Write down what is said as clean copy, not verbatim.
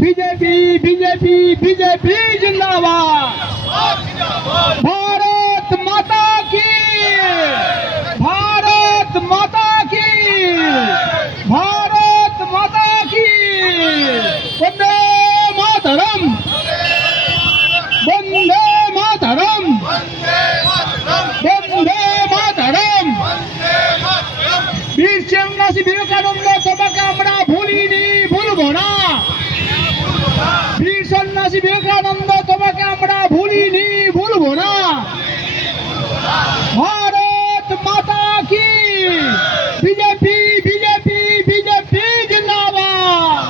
BJP BJP BJP जिंदाबाद। भारत माता की, भारत माता की, भारत माता की। वंदे मातरम, वंदे मातरम, वंदे मातरम। वीर सन्यासी विवेकानंद তোমাকে আমরা ভুলিনি, ভুলবো না। वीर सन्यासी विवेकानंद তোমাকে আমরা ভুলিনি, ভুলবো না। भारत माता की, बीजेपी बीजेपी बीजेपी जिंदाबाद।